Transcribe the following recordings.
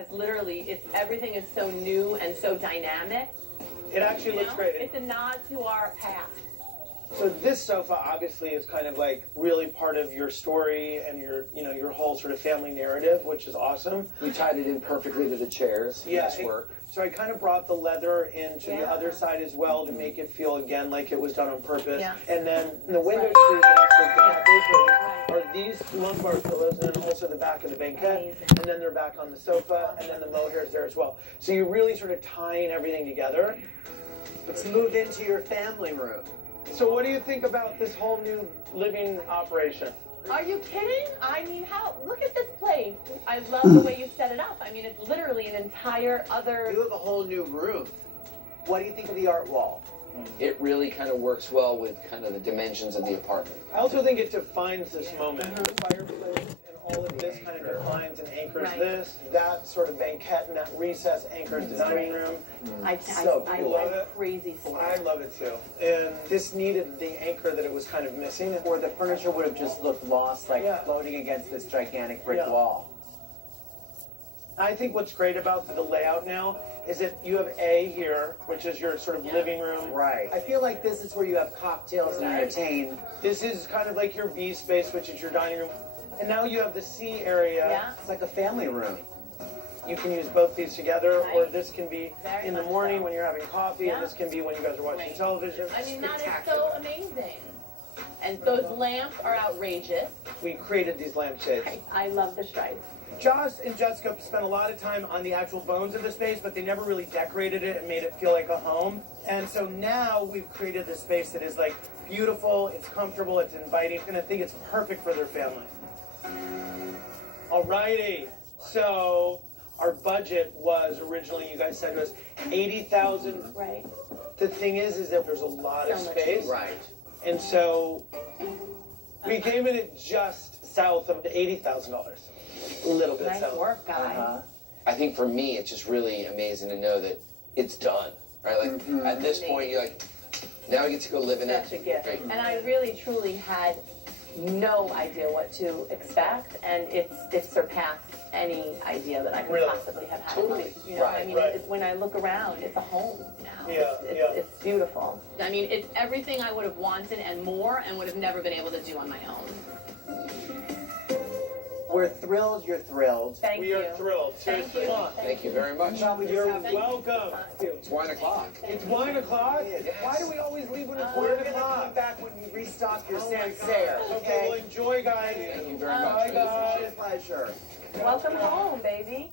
It's literally, everything is so new and so dynamic. It actually looks great. It's a nod to our past. So this sofa obviously is kind of like really part of your story and your whole sort of family narrative, which is awesome. We tied it in perfectly to the chairs. Yeah, Nice work. So I kind of brought the leather into the other side as well to make it feel again like it was done on purpose. Yeah. And then the window treatments like the cafe pillows are these lumbar pillows, and then also the back of the banquette. Amazing. And then they're back on the sofa, and then the mohair is there as well. So you're really sort of tying everything together. It's moved into your family room. So what do you think about this whole new living operation? Are you kidding? I mean, look at this place. I love the way you set it up. I mean, it's literally an entire other... You have a whole new room. What do you think of the art wall? It really kind of works well with kind of the dimensions of the apartment. I also think it defines this moment. The fireplace and all of this kind of defines and anchors this. That sort of banquette and that recess anchors the dining room. I'm crazy for I it. love it too. And this needed the anchor that it was kind of missing. Or the furniture would have just looked lost, like floating against this gigantic brick wall. I think what's great about the layout now is that you have A here, which is your sort of living room. Right. I feel like this is where you have cocktails and entertain. This is kind of like your B space, which is your dining room. And now you have the C area. Yeah. It's like a family room. You can use both these together, or this can be Very in the much morning so. when you're having coffee, and this can be when you guys are watching television. I mean, that is so amazing. And those lamps are outrageous. We created these lampshades. I love the stripes. Josh and Jessica spent a lot of time on the actual bones of the space, but they never really decorated it and made it feel like a home. And so now we've created this space that is like beautiful, it's comfortable, it's inviting, and I think it's perfect for their family. Alrighty, so our budget was originally, you guys said, was $80,000. Right. The thing is that there's a lot of So much space. Right. And so we came in at just south of $80,000. A little bit Nice south. work, guys. I think for me, it's just really amazing to know that it's done, right? Like at this point, you're like, now I get to go live in it. Such a gift. Great. And I really, truly had no idea what to expect, and it's surpassed any idea that I could possibly have had. Totally. You know, Right, I mean, right. when I look around, it's a home now. Yeah, It's beautiful. I mean, it's everything I would have wanted and more, and would have never been able to do on my own. We're thrilled you're thrilled. Thank We you. are thrilled. Thank Seriously. you. Thank you very much. You're welcome. It's wine o'clock. It's wine o'clock? Yes. Why do we always leave when it's We're wine gonna come o'clock? back when you restock your Oh my Sancerre. God. Okay, well, enjoy, guys. Thank you very Bye, much. guys. Pleasure. Welcome home, baby.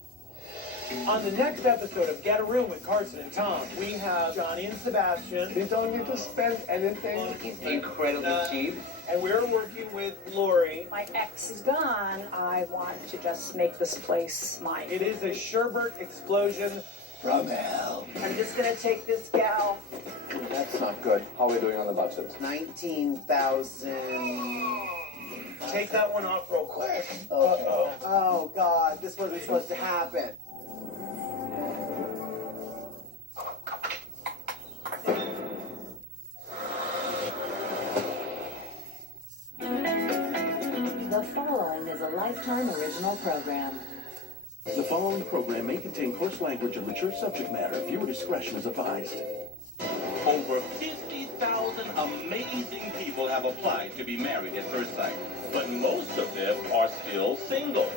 On the next episode of Get a Room with Carson and Tom, we have Johnny and Sebastian. You don't need to spend anything. He's incredibly cheap. And we're working with Lori. My ex is gone. I want to just make this place mine. It is a sherbet explosion. From hell. I'm just gonna take this gal. That's not good. How are we doing on the budget? 19,000. Take that one off real quick. Uh-oh. Oh, God. This wasn't supposed to happen. The following is a Lifetime original program. The following program may contain coarse language and mature subject matter. Viewer discretion is advised. Over 50,000 amazing people have applied to be married at first sight, but most of them are still single.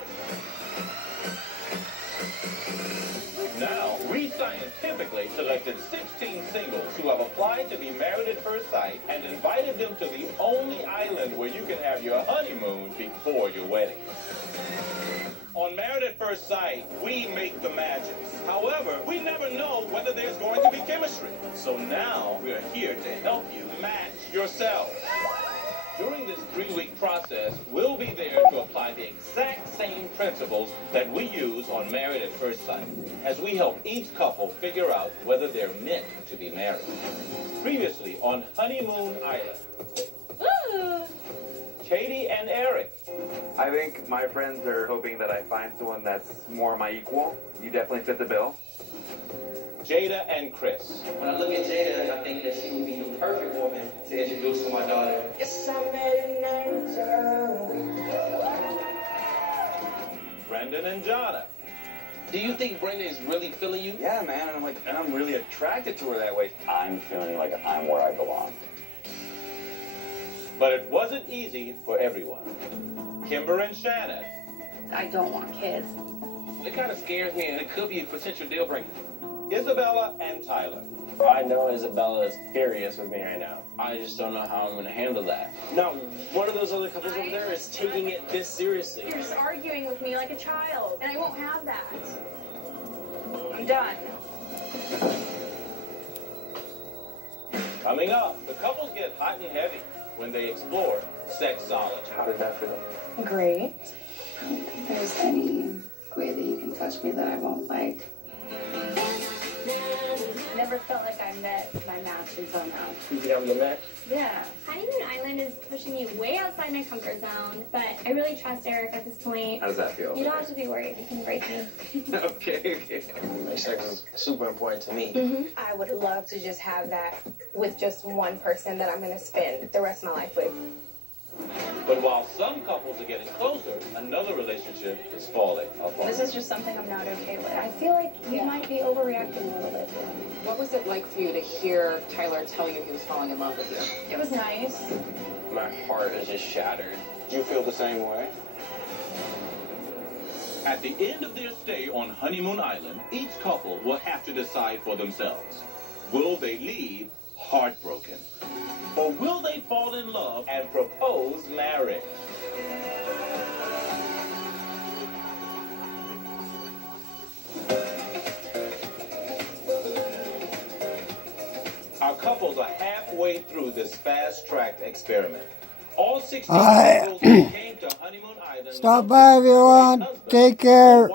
Now, we scientifically selected 16 singles who have applied to be married at first sight and invited them to the only island where you can have your honeymoon before your wedding. On Married at First Sight, we make the magic. However, we never know whether there's going to be chemistry. So now we're here to help you match yourselves. During this 3-week process, we'll be there to apply the exact same principles that we use on Married at First Sight, as we help each couple figure out whether they're meant to be married. Previously on Honeymoon Island, Katie and Eric. I think my friends are hoping that I find someone that's more my equal. You definitely fit the bill. Jada and Chris. When I look at Jada, I think that she would be the perfect woman to introduce to my daughter. Yes, I met an angel. Brendan and Jonna. Do you think Brenda is really feeling you? Yeah, man, and I'm really attracted to her that way. I'm feeling like I'm where I belong. But it wasn't easy for everyone. Kimber and Shannon. I don't want kids. It kind of scares me, and it could be a potential deal breaker. Isabella and Tyler. I know Isabella is furious with me right now. I just don't know how I'm going to handle that. No, one of those other couples over there is taking it this seriously. You're just arguing with me like a child, and I won't have that. I'm done. Coming up, the couples get hot and heavy when they explore sexology. How did that feel? Great. I don't think there's any way that you can touch me that I won't like. Never felt like I met my match until now. You think I'm the match? Yeah. Honeymoon Island is pushing me way outside my comfort zone, but I really trust Eric at this point. How does that feel? You don't have to be worried. You can break me. Okay. Sex is super important to me. I would love to just have that with just one person that I'm going to spend the rest of my life with. But while some couples are getting closer, another relationship is falling apart. This is just something I'm not okay with. I feel like you might be overreacting a little bit. What was it like for you to hear Tyler tell you he was falling in love with you? It was nice. My heart is just shattered. Do you feel the same way? At the end of their stay on Honeymoon Island, each couple will have to decide for themselves. Will they leave heartbroken? Or will they fall in love and propose marriage? Our couples are halfway through this fast-tracked experiment. All 16 couples who came to Honeymoon Island. Stop by, everyone. Take care.